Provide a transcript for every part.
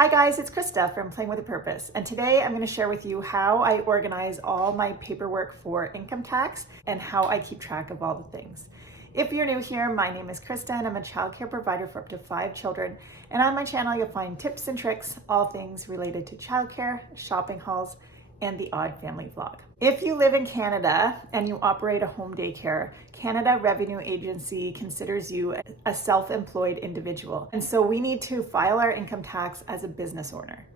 Hi guys, it's Krista from Playing with a Purpose, and today I'm going to share with you how I organize all my paperwork for income tax and how I keep track of all the things. If you're new here, my name is Krista and I'm a childcare provider for up to 5 children, and on my channel you'll find tips and tricks, all things related to childcare, shopping hauls, and the odd family vlog. If you live in Canada and you operate a home daycare, Canada Revenue Agency considers you a self-employed individual. And so we need to file our income tax as a business owner.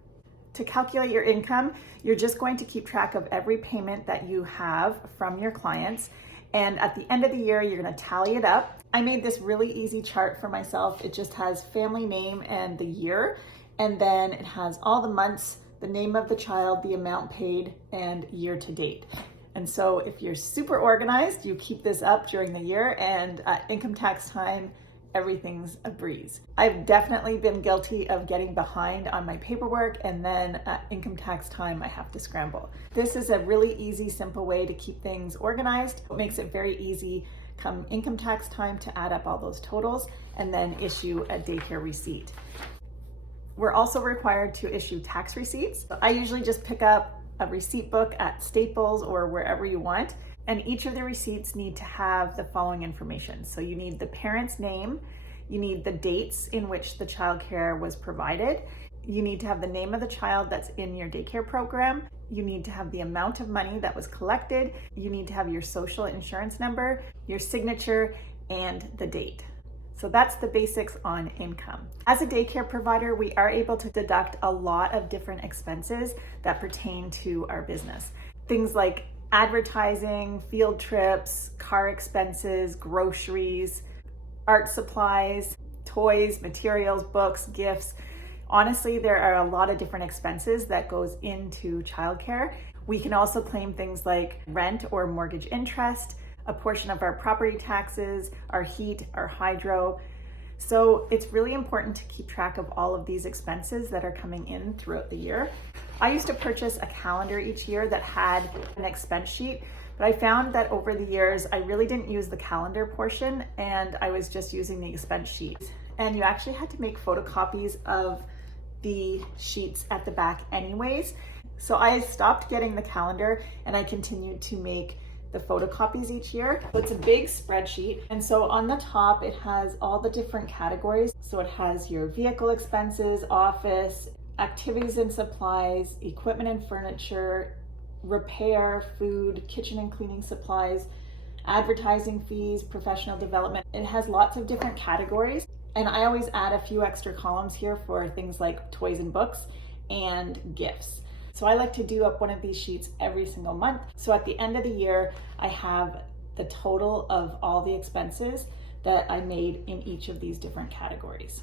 To calculate your income, you're just going to keep track of every payment that you have from your clients. And at the end of the year, you're going to tally it up. I made this really easy chart for myself. It just has family name and the year, and then it has all the months, the name of the child, the amount paid, and year to date. And so if you're super organized, you keep this up during the year, and at income tax time, everything's a breeze. I've definitely been guilty of getting behind on my paperwork, and then at income tax time, I have to scramble. This is a really easy, simple way to keep things organized. It makes it very easy come income tax time to add up all those totals and then issue a daycare receipt. We're also required to issue tax receipts. I usually just pick up a receipt book at Staples or wherever you want, and each of the receipts need to have the following information. So you need the parent's name, you need the dates in which the childcare was provided, you need to have the name of the child that's in your daycare program, you need to have the amount of money that was collected, you need to have your social insurance number, your signature, and the date. So that's the basics on income. As a daycare provider, we are able to deduct a lot of different expenses that pertain to our business. Things like advertising, field trips, car expenses, groceries, art supplies, toys, materials, books, gifts. Honestly, there are a lot of different expenses that goes into childcare. We can also claim things like rent or mortgage interest, a portion of our property taxes, our heat, our hydro. So it's really important to keep track of all of these expenses that are coming in throughout the year. I used to purchase a calendar each year that had an expense sheet, but I found that over the years, I really didn't use the calendar portion and I was just using the expense sheet. And you actually had to make photocopies of the sheets at the back anyways. So I stopped getting the calendar and I continued to make the photocopies each year. So it's a big spreadsheet, and so on the top it has all the different categories. So it has your vehicle expenses, office, activities and supplies, equipment and furniture, repair, food, kitchen and cleaning supplies, advertising fees, professional development. It has lots of different categories, and I always add a few extra columns here for things like toys and books and gifts. So I like to do up one of these sheets every single month. So at the end of the year, I have the total of all the expenses that I made in each of these different categories.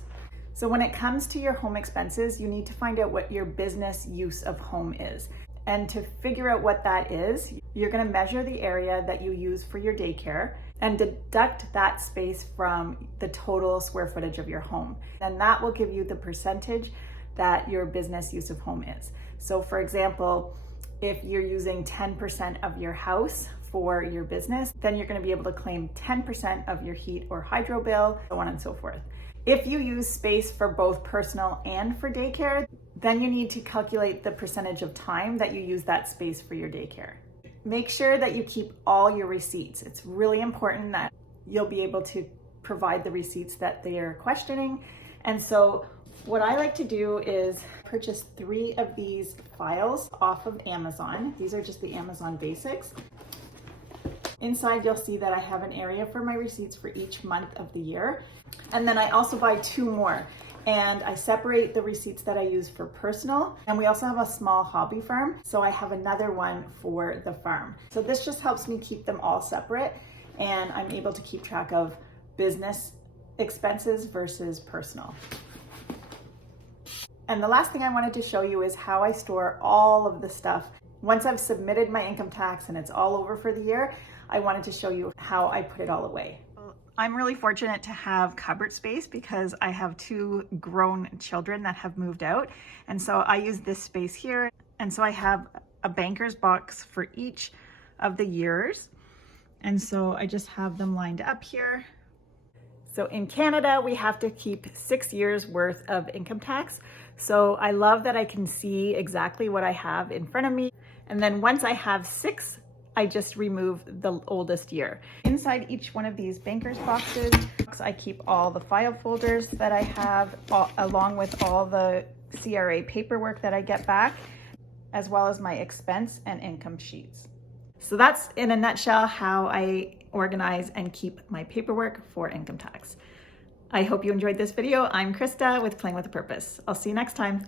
So when it comes to your home expenses, you need to find out what your business use of home is. And to figure out what that is, you're going to measure the area that you use for your daycare and deduct that space from the total square footage of your home. And that will give you the percentage that your business use of home is. So for example, if you're using 10% of your house for your business, then you're going to be able to claim 10% of your heat or hydro bill, so on and so forth. If you use space for both personal and for daycare, then you need to calculate the percentage of time that you use that space for your daycare. Make sure that you keep all your receipts. It's really important that you'll be able to provide the receipts that they are questioning. And so what I like to do is purchase 3 of these files off of Amazon. These are just the Amazon basics. Inside, you'll see that I have an area for my receipts for each month of the year. And then I also buy 2 more, and I separate the receipts that I use for personal. And we also have a small hobby farm, so I have another one for the farm. So this just helps me keep them all separate, and I'm able to keep track of business expenses versus personal. And the last thing I wanted to show you is how I store all of the stuff. Once I've submitted my income tax and it's all over for the year, I wanted to show you how I put it all away. I'm really fortunate to have cupboard space because I have 2 grown children that have moved out. And so I use this space here. And so I have a banker's box for each of the years. And so I just have them lined up here. So in Canada, we have to keep 6 years worth of income tax. So I love that I can see exactly what I have in front of me. And then once I have 6, I just remove the oldest year. Inside each one of these banker's boxes, I keep all the file folders that I have, along with all the CRA paperwork that I get back, as well as my expense and income sheets. So that's in a nutshell how I organize and keep my paperwork for income tax. I hope you enjoyed this video. I'm Krista with Playing with a Purpose. I'll see you next time.